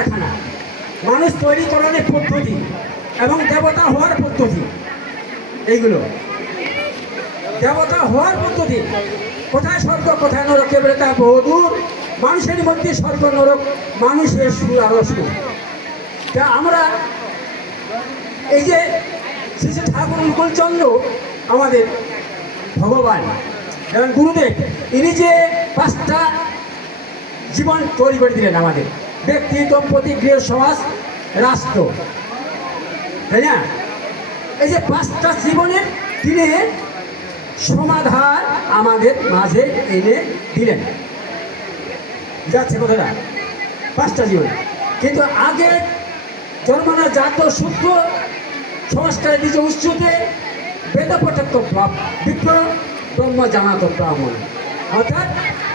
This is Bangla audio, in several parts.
কারখানা মানুষ তৈরিকরণের পদ্ধতি এবং দেবতা হওয়ার পদ্ধতি। এইগুলো। দেবতা হওয়ার পদ্ধতি। কোথায় স্বর্গ, কোথায় নরকে? বলে তা বহুদূর মানুষের মধ্যে স্বর্গ, নরক, মানুষের সুর আরও সুর তা আমরা এই যে শ্রী ঠাকুর অনুকূলচন্দ্র আমাদের ভগবান এবং গুরুদেব, ইনি যে পাঁচটা জীবন তৈরি করে দিলেন আমাদের। ব্যক্তি দম্পতি গৃহ সমাজ, রাষ্ট্র। তাই না? এই যে পাঁচটা জীবনের তিনি সমাধান আমাদের মাঝে এনে দিলেন। যাচ্ছে কথাটা? পাঁচটা জীবন। কিন্তু আগে জন্মানো জাত সূত্র সংস্কারে বীজ উচ্চতে বেদ পটক্ষ ভাব বিপ্লব, ব্রহ্ম জানাত ব্রাহ্মণ। অর্থাৎ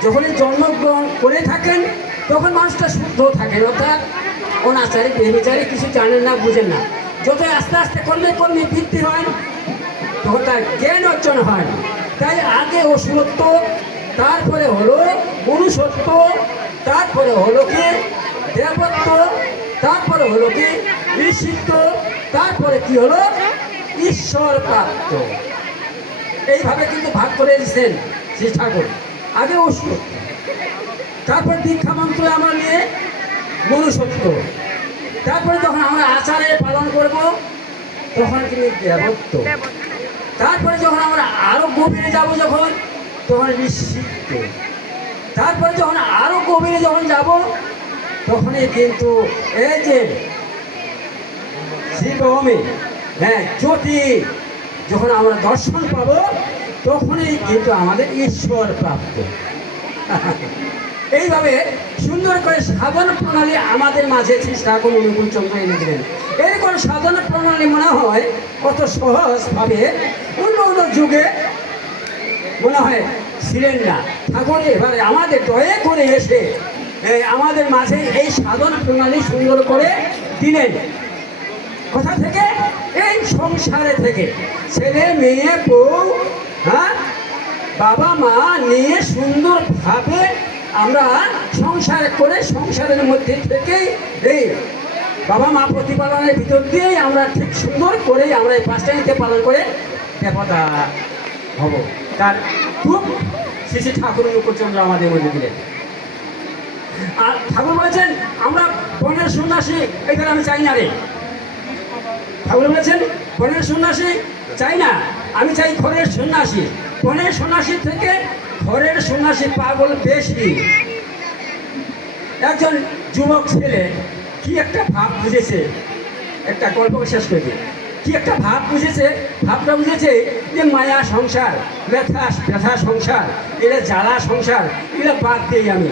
যখনই জন্মগ্রহণ করে থাকেন তখন মানুষটা শুদ্ধ থাকেন অর্থাৎ অনাচারে, বেবিচারে, কিছু জানেন না বুঝেন না। যত আস্তে আস্তে করলে কর্মী বৃদ্ধি হয়, তখন তার জ্ঞান অর্জন হয়। তাই আগে অসুরত্ব, তারপরে হলো মনুষ্যত্ব তারপরে হলো কি? দেবত্ব, তারপরে হলো কি? ঋষিত্ব তারপরে কি হলো? ঈশ্বর প্রাপ্ত এইভাবে কিন্তু ভাগ করে দিচ্ছেন শ্রী ঠাকুর। আগে অসুরত্ব। তারপর দীক্ষা মন্ত্র আমরা নিয়ে? মনুষ্যত্ব। তারপরে যখন আমরা আচারে পালন করব, তখন তিনি দেবত্ব? তারপরে যখন আমরা আরও গভীরে যাব যখন, তখন নিশ্চিত। তারপরে যখন আরও গভীরে যখন যাব, তখনই কিন্তু এই যে শ্রীগমে হ্যাঁ চটি যখন আমরা দর্শন পাব, তখনই কিন্তু আমাদের ঈশ্বর প্রাপ্ত। এইভাবে সুন্দর করে সাধন প্রণালী আমাদের মাঝে ঠাকুর অনুকূল চন্দ্র এনে দিলেন। এরকম সাধন প্রণালী মনে হয় কত সহজভাবে অন্য অন্য যুগে মনে হয় ছিলেন না। ঠাকুর এবারে আমাদের দয়ে করে এসে আমাদের মাঝে এই সাধন প্রণালী সুন্দর করে দিলেন। কোথা থেকে? এই সংসারে থেকে। ছেলে, মেয়ে, বউ হ্যাঁ? বাবা, মা নিয়ে সুন্দরভাবে আমরা সংসার করে সংসারের মধ্যে থেকেই এই বাবা মা প্রতিপালনের ভিতর দিয়েই আমরা ঠিক সুন্দর করেই আমরা এই পাঁচটা নীতি পালন করে দেবতা হব। তার খুব শ্রী ঠাকুর উপচন্দ্র আমাদের মধ্যে দিলেন। আর ঠাকুর বলেছেন, আমরা বনের সন্ন্যাসী এখানে আমি চাই না রে। ঠাকুর বলেছেন, বনের সন্ন্যাসী, চাই না। আমি চাই ঘরের সন্ন্যাসী। বনের সন্ন্যাসী থেকে ঘরের সন্ন্যাসী পাগল বেশি একজন যুবক ছেলে কি একটা ভাব বুঝেছে? একটা গল্প শেষ করে। কি একটা ভাব বুঝেছে? ভাবটা বুঝেছে যে মায়া সংসার, ব্যথা ব্যথা সংসার এটা জ্বালা সংসার এটা বাদ দিই আমি।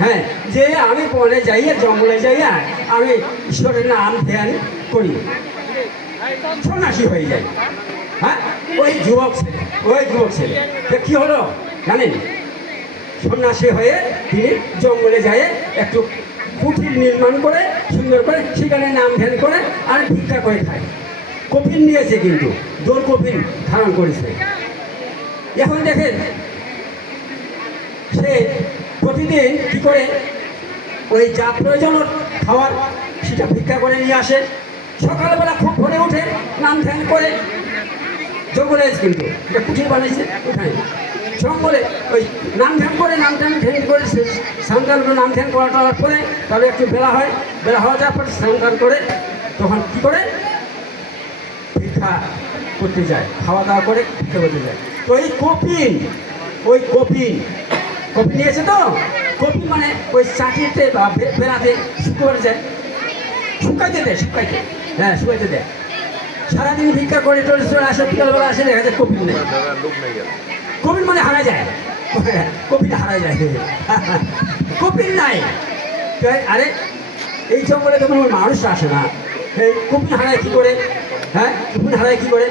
হ্যাঁ যে আমি বনে যাইয়া, জঙ্গলে যাইয়া আমি ঈশ্বরের নাম ধ্যান করি। সন্ন্যাসী হয়ে যাই। হ্যাঁ ওই যুবক ছেলে, ওই যুবক ছেলে। কী হলো? জানেন? সন্ন্যাসী হয়ে তিনি জঙ্গলে যায়, একটু কুঠির নির্মাণ করে, সুন্দর করে সেখানে নাম ধ্যান করে আর ভিক্ষা করে খায়। কপিন নিয়েছে কিন্তু দোর কপিন ধারণ করেছে। এখন দেখেন, সে প্রতিদিন কি করে? ওই যা প্রয়োজন খাওয়ার, সেটা ভিক্ষা করে নিয়ে আসে। সকালবেলা খুব ভোরে উঠে নাম ধ্যান করে। জঙ্গলে কিন্তু, এটা কুঠির বানিয়েছে ওখানে জঙ্গলে ওই নাম করে নাম ধ্যান ধ্যান করে সান্তানগুলো নাম ধ্যান করা টরার পরে তাহলে একটু বেলা হয়। বেলা হওয়া যাওয়ার পরে সান্তান করে তখন কী করে? ভিক্ষা করতে যায় খাওয়া দাওয়া করে ভিক্ষা করতে যায়। তো ওই কপিন ওই কপিন কপিন নিয়েছে তো? কপিন মানে ওই চাটিতে বা বেড়াতে শুকোবার যায়। শুকাইতে দেয়, শুকাইতে। হ্যাঁ শুকাইতে দেয়। সারাদিন ভিক্ষা করে টরে চলে আসে, বিকালবেলা আসে, দেখা যায় কপিন নেই। কপিন মানে হারা যায়। কপিন হারা যায়। কপিন নাই। আরে, এই জঙ্গলে তো কোনো মানুষ আসে না। এই কপিন হারায় কী করে? হ্যাঁ কপিন হারায় কী করে?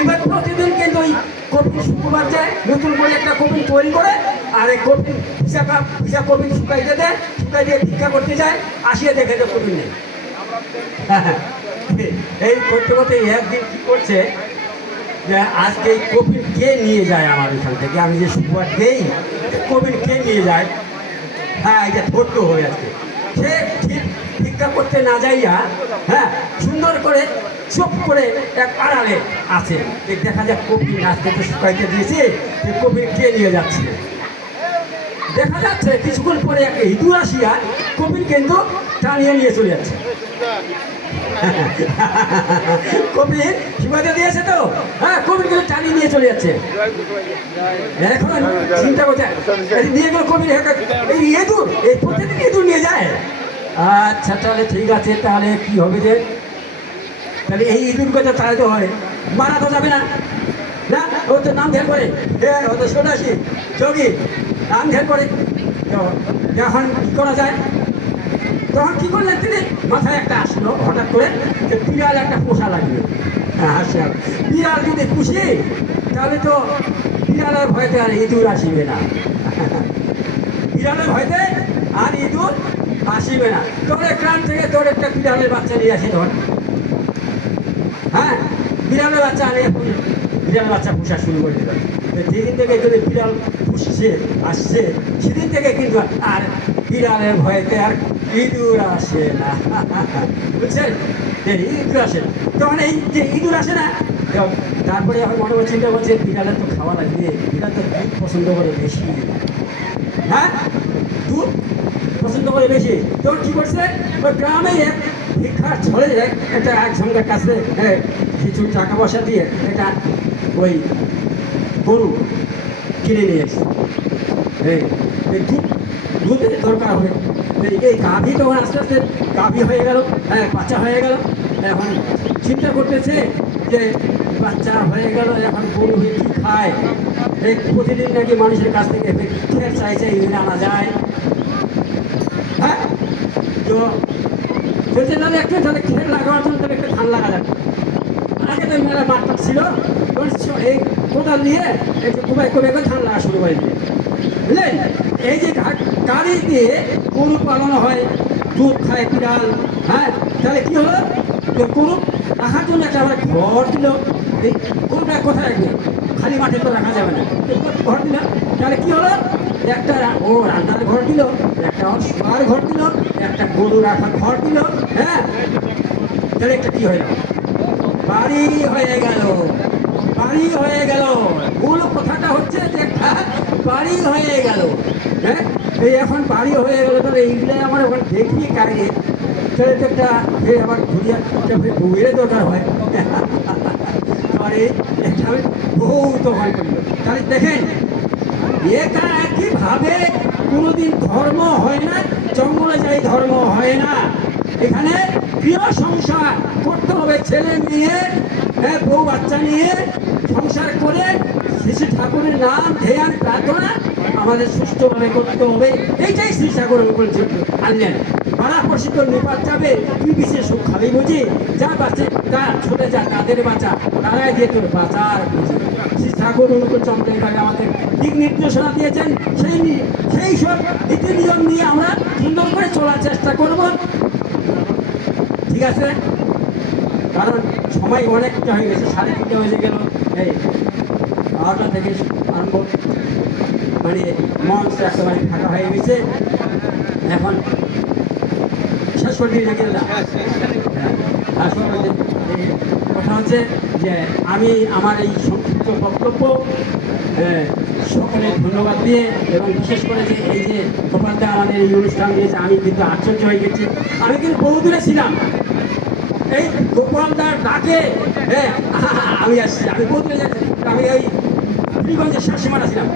এবার প্রতিদিন কিন্তু ওই কপিন শুক্রবার যায়, নতুন করে একটা কপিন তৈরি করে, আর এই কপিন ভিসা কাপ ভিসা কপিন শুকাইতে দেয় শুকাই দিয়ে ভিক্ষা করতে যায়, আসিয়ে দেখে যে কপিন নেই। এই করতে করতে একদিন কি করছে যে আজকে কপিল কে নিয়ে যায় আমার এখান থেকে? আমি যে শুক্রবার দেই কপিল কে নিয়ে যায়? হ্যাঁ এটা ধরতে হবে আজকে সে ঠিক ভিক্ষা করতে না যাইয়া হ্যাঁ সুন্দর করে চোখ করে এক আড়ালে আছে। দেখা যাক কপি নাচতে তো শুকাইতে দিয়েছে সে কপি কে নিয়ে যাচ্ছে। দেখা যাচ্ছে, কিছুক্ষণ পরে এক ইঁদুর আসিয়া কপির কেন্দ্র টানিয়ে নিয়ে চলে যাচ্ছে। কবির সীমাতে দিয়েছে তো হ্যাঁ কবির কিন্তু টানিয়ে নিয়ে চলে যাচ্ছে। এখন চিন্তা করছে। নিয়ে গেল কবির হ্যাঁ, এই ইঁদুর এই প্রত্যেকদিন ইঁদুর নিয়ে যায়। আচ্ছা তাহলে ঠিক আছে তাহলে কি হবে যে? তাহলে এই ইঁদুরকে তো তাড়াতে হয়। মারা তো যাবে না। না ও তো নাম ধ্যান করে। হ্যাঁ ও তো সন্ন্যাসী যোগী নাম ধ্যান করে। তো এখন কি করা যায়? তখন কি করলেন তিনি? মাথায় একটা আসলো, হঠাৎ করে যে বিড়াল একটা পোষা লাগবে হ্যাঁ হাসি বিড়াল যদি পুষি, তাহলে তো বিড়ালের ভয়তে আর ইঁদুর আসিবে না। বিড়ালের ভয়তে আর ইঁদুর আসিবে না। তোর গ্রাম থেকে তোর একটা বিড়ালের বাচ্চা নিয়ে আসি ধর হ্যাঁ বিড়ালের বাচ্চা আনে এখন বিড়াল বাচ্চা পোষা শুরু করে দিল। তো যেদিন থেকে যদি বিড়াল পুষছে, আসছে, সেদিন থেকে কিন্তু আর বিড়ালের ভয়েতে আর ইঁদুর আসে না। বুঝছেন? এই ইঁদুর আসে তখন এই যে ইঁদুর আসে না তারপরে এখন মনে মনে চিন্তা করছে বিড়ালের তো খাওয়া লাগবে। বিড়াল তো দুধ পছন্দ করে বেশি। হ্যাঁ? দুধ পছন্দ করে বেশি। তো কি করছে? ওই গ্রামে এক ভিক্ষার ছড়ে যায় একটা একজনের কাছে হ্যাঁ, কিছু টাকা পয়সা দিয়ে এটা ওই গরু কিনে নিয়ে এসে এই এই দুধ দুধের দরকার হবে এই গাভী তখন আস্তে আস্তে গাভী হয়ে গেল হ্যাঁ বাচ্চা হয়ে গেল। এখন চিন্তা করতেছে যে বাচ্চা হয়ে গেল, এখন গরু হয়ে কী খায়? এই প্রতিদিন নাকি মানুষের কাছ থেকে খেয়ে চাই চাই আনা যায়। হ্যাঁ? তো বলছে তাহলে একটু তাহলে খেয়ে লাগাবার জন্য তাহলে একটু ধান লাগা যাবে আগে তো মেলা মাঠ ছিল এই কোদাল নিয়ে একটু কোবাই কোবাই করে ধান লাগা শুরু করে দিয়ে বুঝলেন? এই যে গা- গাড়ি দিয়ে গরু পালানো হয়, দুধ খায় বিড়াল হ্যাঁ? তাহলে কি হলো? যে গরু রাখার জন্য একটা আবার ঘর দিল। এই গরুটা কোথায় রাখবে? খালি মাঠে তো রাখা যাবে না। ঘর দিল। তাহলে কি হলো? একটা ও রান্নার ঘর দিল, একটা শোয়ার ঘর দিল, একটা গরু রাখার ঘর দিল হ্যাঁ? তাহলে একটা কি হয়ে বাড়ি হয়ে গেল। বাড়ি হয়ে গেল। মূল কথাটা হচ্ছে যে একটা বাড়ি হয়ে গেল। এই এখন বাড়ি হয়ে গেল তাহলে এইগুলো আমার ওখানে দেখি কাহিয়ে তাহলে তো একটা সে আবার ঘুরিয়া বউয়ের দরকার হয়। আরে একটা আমি তো হয় করল তাহলে দেখেন এটা একইভাবে কোনোদিন ধর্ম হয় না, জঙ্গলে যাই ধর্ম হয় না। এখানে প্রিয় সংসার করতে হবে, ছেলে মেয়ে হ্যাঁ বউ বাচ্চা নিয়ে সংসার করে শ্রী ঠাকুরের নাম, ধ্যান, প্রার্থনা আমাদের সুস্থভাবে করতে হবে। এইটাই শ্রী উপর জোর আনলেন পাড়া প্রসিদ্ধ নিপাত যাবে তুই বিশেষ সুখ খাবি বুঝি? যা বাঁচে তা ছোটে যা, তাদের বাঁচা, তারাই দিয়ে তোর বাঁচার শ্রী ঠাকুর অনুকূল চন্দ্রকালে আমাদের দিক নির্দেশনা দিয়েছেন। সেই সেই সব নীতি নিয়ম নিয়ে আমরা সুন্দর করে চলার চেষ্টা করব। ঠিক আছে? কারণ সময় অনেকটা হয়ে গেছে, সাড়ে তিনটে বেজে গেল। এই থেকে আরম্ভ মানে মঞ্চ একেবারে ফাঁকা হয়ে গেছে। এখন শেষ করে দিয়ে নাকি দাদা আর শোনো, যে- এই কথা হচ্ছে যে আমি আমার এই সংক্ষিপ্ত বক্তব্য সকলে ধন্যবাদ দিয়ে এবং বিশেষ করে যে এই যে গোপালদা আমাদের এই অনুষ্ঠান দিয়েছে আমি কিন্তু আশ্চর্য হয়ে গেছি। আমি কিন্তু বহুদূরে ছিলাম। এই গোপালদার ডাকে হ্যাঁ আমি আসছি আমি বহুদূরে যাচ্ছি। আমি এই শেষ শাসিমারা ছিলাম।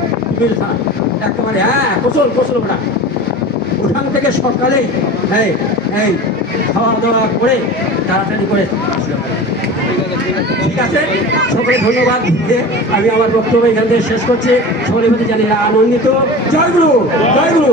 একেবারে হ্যাঁ কোচল কোচল ওটা ওখান থেকে সকালেই, এই এই খাওয়া দাওয়া করে তাড়াতাড়ি করে। ঠিক আছে? সকলে ধন্যবাদ। দিতে আমি আমার বক্তব্য এখান থেকে শেষ করছি। সকলের প্রতি জানি আনন্দিত। জয় গুরু জয় গুরু।